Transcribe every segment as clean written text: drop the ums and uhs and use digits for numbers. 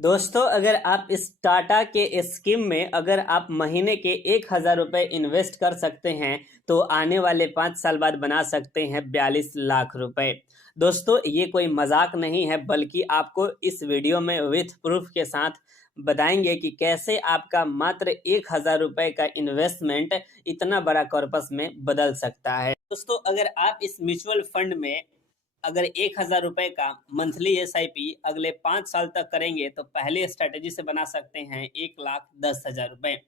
दोस्तों, अगर आप इस टाटा के स्कीम में अगर आप महीने के 1,000 रुपए इन्वेस्ट कर सकते हैं तो आने वाले 5 साल बाद बना सकते हैं 42 लाख रुपए। दोस्तों, ये कोई मजाक नहीं है, बल्कि आपको इस वीडियो में विथ प्रूफ के साथ बताएंगे कि कैसे आपका मात्र 1,000 रुपए का इन्वेस्टमेंट इतना बड़ा कॉर्पस में बदल सकता है। दोस्तों, अगर आप इस म्यूचुअल फंड में अगर 1,000 रुपए का मंथली SIP अगले 5 साल तक करेंगे तो पहले स्ट्रेटेजी से बना सकते हैं 1,10,000 रुपए।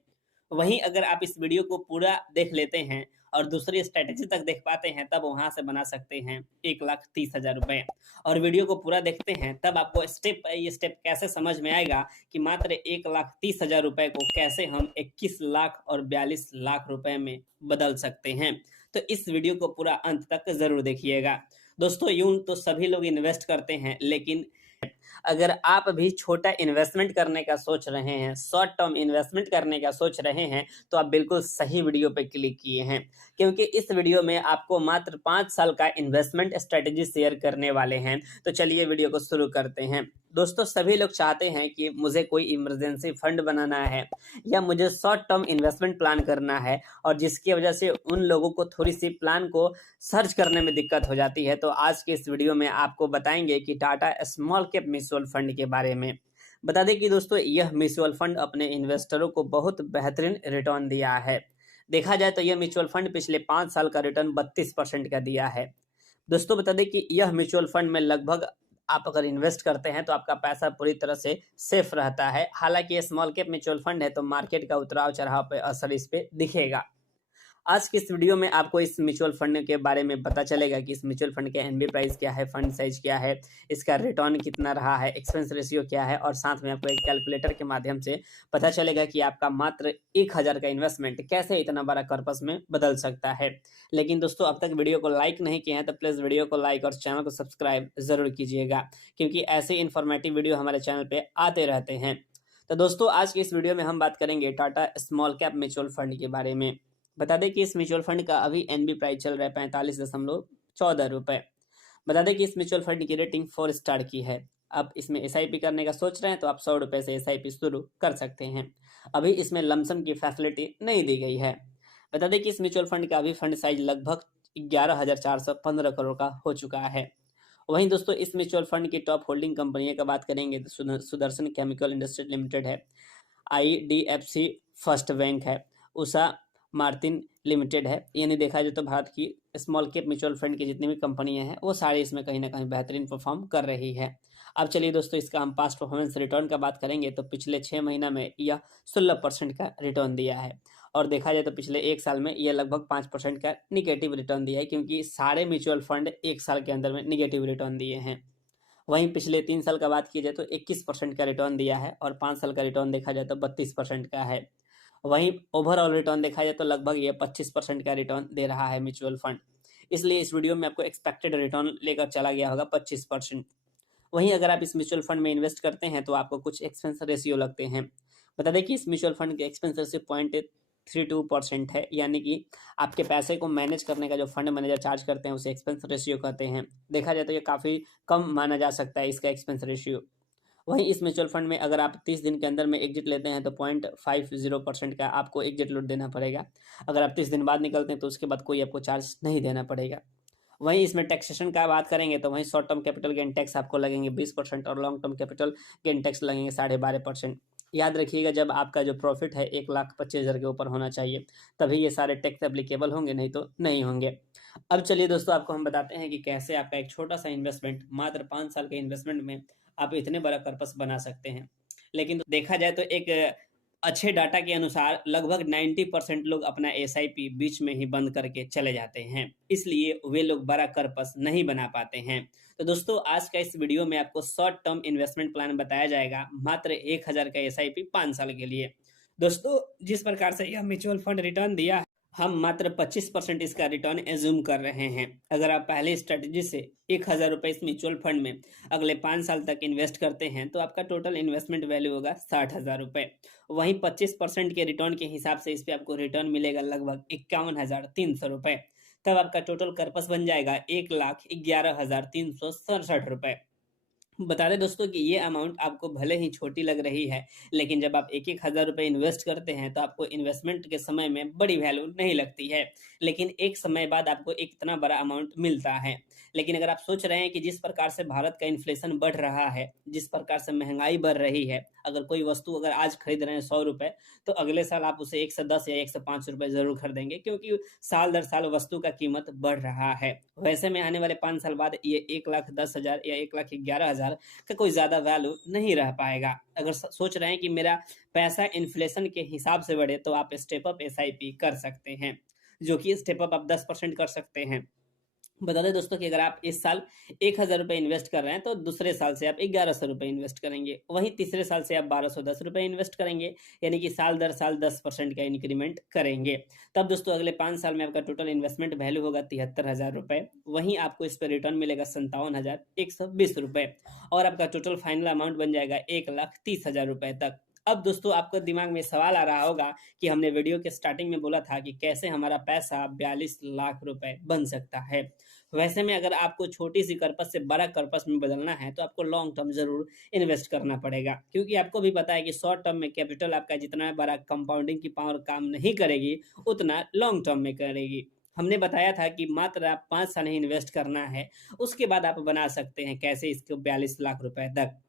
वहीं अगर आप इस वीडियो को पूरा देख लेते हैं और दूसरी स्ट्रेटेजी तक देख पाते हैं तब वहां से बना सकते हैं 1,30,000 रुपए। और वीडियो को पूरा देखते हैं तब आपको स्टेप बाई स्टेप कैसे समझ में आएगा कि मात्र 1,30,000 रुपए को कैसे हम 21 लाख और 42 लाख रुपए में बदल सकते हैं। तो इस वीडियो को पूरा अंत तक जरूर देखिएगा। दोस्तों, यूं तो सभी लोग इन्वेस्ट करते हैं, लेकिन अगर आप भी छोटा इन्वेस्टमेंट करने का सोच रहे हैं, शॉर्ट टर्म इन्वेस्टमेंट करने का सोच रहे हैं, तो आप बिल्कुल सही वीडियो पे क्लिक किए हैं, क्योंकि इस वीडियो में आपको मात्र 5 साल का इन्वेस्टमेंट स्ट्रेटेजी शेयर करने वाले हैं। तो चलिए वीडियो को शुरू करते हैं। दोस्तों, सभी लोग चाहते हैं कि मुझे कोई इमरजेंसी फंड बनाना है या मुझे शॉर्ट टर्म इन्वेस्टमेंट प्लान करना है, और जिसकी वजह से उन लोगों को थोड़ी सी प्लान को सर्च करने में दिक्कत हो जाती है। तो आज के इस वीडियो में आपको बताएंगे कि Tata small cap mutual fund के बारे में। बता दें कि दोस्तों, यह म्यूचुअल फंड अपने इन्वेस्टरों को बहुत बेहतरीन रिटर्न दिया है। देखा जाए तो यह म्यूचुअल फंड पिछले 5 साल का रिटर्न 32% का दिया है। दोस्तों, बता दें कि यह म्यूचुअल फंड में लगभग आप अगर इन्वेस्ट करते हैं तो आपका पैसा पूरी तरह से सेफ रहता है। हालांकि ये स्मॉल कैप म्यूचुअल फंड है तो मार्केट का उतराव चढ़ाव पे असर इस पे दिखेगा। आज की इस वीडियो में आपको इस म्यूचुअल फंड के बारे में पता चलेगा कि इस म्यूचुअल फंड का एनबी प्राइस क्या है, फंड साइज क्या है, इसका रिटर्न कितना रहा है, एक्सपेंस रेशियो क्या है, और साथ में आपको एक कैलकुलेटर के माध्यम से पता चलेगा कि आपका मात्र 1,000 का इन्वेस्टमेंट कैसे इतना बड़ा कॉर्पस में बदल सकता है। लेकिन दोस्तों, अब तक वीडियो को लाइक नहीं किए हैं तो प्लीज़ वीडियो को लाइक और चैनल को सब्सक्राइब जरूर कीजिएगा, क्योंकि ऐसे इन्फॉर्मेटिव वीडियो हमारे चैनल पर आते रहते हैं। तो दोस्तों, आज की इस वीडियो में हम बात करेंगे Tata small cap mutual fund के बारे में। बता दें कि इस म्यूचुअल फंड का अभी एनबी प्राइस चल रहा है 45.14 रुपए। बता दें कि इस म्यूचुअल फंड की रेटिंग 4 स्टार की है। आप इसमें SIP करने का सोच रहे हैं तो आप 100 रुपए से SIP शुरू कर सकते हैं। अभी इसमें लमसम की फैसिलिटी नहीं दी गई है। बता दें कि इस म्यूचुअल फंड का अभी फंड साइज लगभग 11,415 करोड़ का हो चुका है। वहीं दोस्तों, इस म्यूचुअल फंड की टॉप होल्डिंग कंपनियों का बात करेंगे तो सुदर्शन केमिकल इंडस्ट्री लिमिटेड है, IDFC फर्स्ट बैंक है, उषा मार्टिन लिमिटेड है। यानी देखा जाए तो भारत की स्मॉल कैप म्यूचुअल फंड की जितनी भी कंपनियां हैं वो सारी इसमें कहीं ना कहीं बेहतरीन परफॉर्म कर रही है। अब चलिए दोस्तों, इसका हम पास्ट परफॉर्मेंस रिटर्न का बात करेंगे तो पिछले 6 महीना में यह 16% का रिटर्न दिया है। और देखा जाए तो पिछले 1 साल में यह लगभग 5% का निगेटिव रिटर्न दिया है, क्योंकि सारे म्यूचुअल फंड 1 साल के अंदर में निगेटिव रिटर्न दिए हैं। वहीं पिछले 3 साल का बात की जाए तो 21% का रिटर्न दिया है, और 5 साल का रिटर्न देखा जाए तो 32% का है। वहीं ओवरऑल रिटर्न देखा जाए तो लगभग ये 25% का रिटर्न दे रहा है म्यूचुअल फंड। इसलिए इस वीडियो में आपको एक्सपेक्टेड रिटर्न लेकर चला गया होगा 25%। वहीं अगर आप इस म्यूचुअल फंड में इन्वेस्ट करते हैं तो आपको कुछ एक्सपेंस रेशियो लगते हैं। बता दें कि इस म्यूचुअल फंड के एक्सपेंस रेशियो 0.32% है, यानी कि आपके पैसे को मैनेज करने का जो फंड मैनेजर चार्ज करते हैं उसे एक्सपेंस रेशियो कहते हैं। देखा जाए तो ये काफ़ी कम माना जा सकता है इसका एक्सपेंस रेशियो। वहीं इस म्यूचुअल फंड में अगर आप 30 दिन के अंदर में एग्जिट लेते हैं तो 0.50% का आपको एग्जिट लूट देना पड़ेगा। अगर आप 30 दिन बाद निकलते हैं तो उसके बाद कोई आपको चार्ज नहीं देना पड़ेगा। वहीं इसमें टैक्सेशन का बात करेंगे तो वहीं short term capital gain tax आपको लगेंगे 20% और long term capital gain tax लगेंगे 12.5%। याद रखिएगा, जब आपका जो प्रॉफिट है 1,25,000 के ऊपर होना चाहिए, तभी ये सारे टैक्स एप्लीकेबल होंगे, नहीं तो नहीं होंगे। अब चलिए दोस्तों, आपको हम बताते हैं कि कैसे आपका एक छोटा सा इन्वेस्टमेंट, मात्र 5 साल के इन्वेस्टमेंट में आप इतने बड़ा पर्पस बना सकते हैं। लेकिन देखा जाए तो एक अच्छे डाटा के अनुसार लगभग 90% लोग अपना SIP बीच में ही बंद करके चले जाते हैं, इसलिए वे लोग बड़ा पर्पस नहीं बना पाते हैं। तो दोस्तों, आज का इस वीडियो में आपको शॉर्ट टर्म इन्वेस्टमेंट प्लान बताया जाएगा, मात्र 1,000 का SIP 5 साल के लिए। दोस्तों, जिस प्रकार से यह म्यूचुअल फंड रिटर्न दिया, हम मात्र 25% इसका रिटर्न एज्यूम कर रहे हैं। अगर आप पहले स्ट्रेटेजी से 1,000 रुपये इस म्यूचुअल फंड में अगले 5 साल तक इन्वेस्ट करते हैं तो आपका टोटल इन्वेस्टमेंट वैल्यू होगा 60,000 रुपये। वहीं 25% के रिटर्न के हिसाब से इस पर आपको रिटर्न मिलेगा लगभग 51,300 रुपये। तब आपका टोटल कर्पस बन जाएगा 1,11,367 रुपये। बता दें दोस्तों कि ये अमाउंट आपको भले ही छोटी लग रही है, लेकिन जब आप 1-1 हज़ार रुपए इन्वेस्ट करते हैं, तो आपको इन्वेस्टमेंट के समय में बड़ी वैल्यू नहीं लगती है। लेकिन एक समय बाद आपको एक इतना बड़ा अमाउंट मिलता है। लेकिन अगर आप सोच रहे हैं कि जिस प्रकार से भारत का इन्फ्लेशन बढ़ रहा है, जिस प्रकार से महँगाई बढ़ रही है, अगर कोई वस्तु अगर आज खरीद रहे हैं ₹100, तो अगले साल आप उसे 110 या ₹105 ज़रूर खरीदेंगे, क्योंकि साल दर साल वस्तु का कीमत बढ़ रहा है। वैसे में आने वाले 5 साल बाद ये 1,10,000 या 1,11,000 का कोई ज़्यादा वैल्यू नहीं रह पाएगा। अगर सोच रहे हैं कि मेरा पैसा इन्फ्लेशन के हिसाब से बढ़े, तो आप स्टेप अप एसआईपी कर सकते हैं, जो कि स्टेप अप आप 10% कर सकते हैं। बता दें दोस्तों कि अगर आप इस साल ₹1,000 इन्वेस्ट कर रहे हैं, तो दूसरे साल से आप ₹1,100 इन्वेस्ट करेंगे। वहीं तीसरे साल से आप ₹1,210 इन्वेस्ट करेंगे, यानी कि साल दर साल 10% का इंक्रीमेंट करेंगे। तब दोस्तों अगले 5 साल में आपका टोटल इन्वेस्टमेंट वैल्यू होगा ₹73,000। वहीं आपको इस पे रिटर्न मिलेगा ₹57,120 और आपका टोटल फाइनल अमाउंट बन जाएगा ₹1,30,000 तक। अब दोस्तों आपके दिमाग में सवाल आ रहा होगा कि हमने वीडियो के स्टार्टिंग में बोला था कि कैसे हमारा पैसा 42 लाख रुपए बन सकता है। वैसे में अगर आपको छोटी सी कर्पस से बड़ा कर्पस में बदलना है, तो आपको लॉन्ग टर्म ज़रूर इन्वेस्ट करना पड़ेगा, क्योंकि आपको भी पता है कि शॉर्ट टर्म में कैपिटल आपका जितना बड़ा कंपाउंडिंग की पावर काम नहीं करेगी, उतना लॉन्ग टर्म में करेगी। हमने बताया था कि मात्र आप 5 साल ही इन्वेस्ट करना है, उसके बाद आप बना सकते हैं कैसे इसको 42 लाख रुपए तक।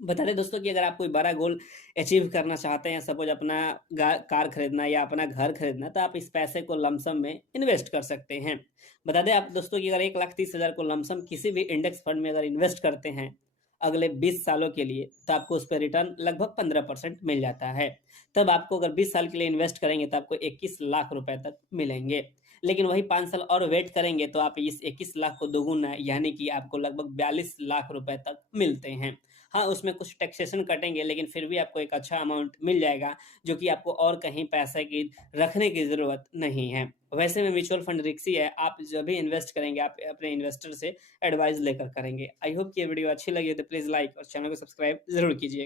बता दें दोस्तों कि अगर आप कोई बड़ा गोल अचीव करना चाहते हैं, सपोज़ अपना कार खरीदना या अपना घर खरीदना, तो आप इस पैसे को लमसम में इन्वेस्ट कर सकते हैं। बता दें आप दोस्तों कि अगर 1,30,000 को लमसम किसी भी इंडेक्स फंड में अगर इन्वेस्ट करते हैं, अगले 20 सालों के लिए, तो आपको उस पे रिटर्न लगभग 15% मिल जाता है। तब आपको अगर 20 साल के लिए इन्वेस्ट करेंगे, तो आपको 21 लाख रुपए तक मिलेंगे। लेकिन वही 5 साल और वेट करेंगे, तो आप इस 21 लाख को दोगुना, यानी कि आपको लगभग 42 लाख रुपए तक मिलते हैं। हाँ, उसमें कुछ टैक्सेशन कटेंगे, लेकिन फिर भी आपको एक अच्छा अमाउंट मिल जाएगा, जो कि आपको और कहीं पैसे की रखने की ज़रूरत नहीं है। वैसे में म्यूचुअल फंड रिस्की है, आप जब भी इन्वेस्ट करेंगे, आप अपने इन्वेस्टर से एडवाइस लेकर करेंगे। आई होप कि ये वीडियो अच्छी लगी हो तो प्लीज़ लाइक और चैनल को सब्सक्राइब ज़रूर कीजिए।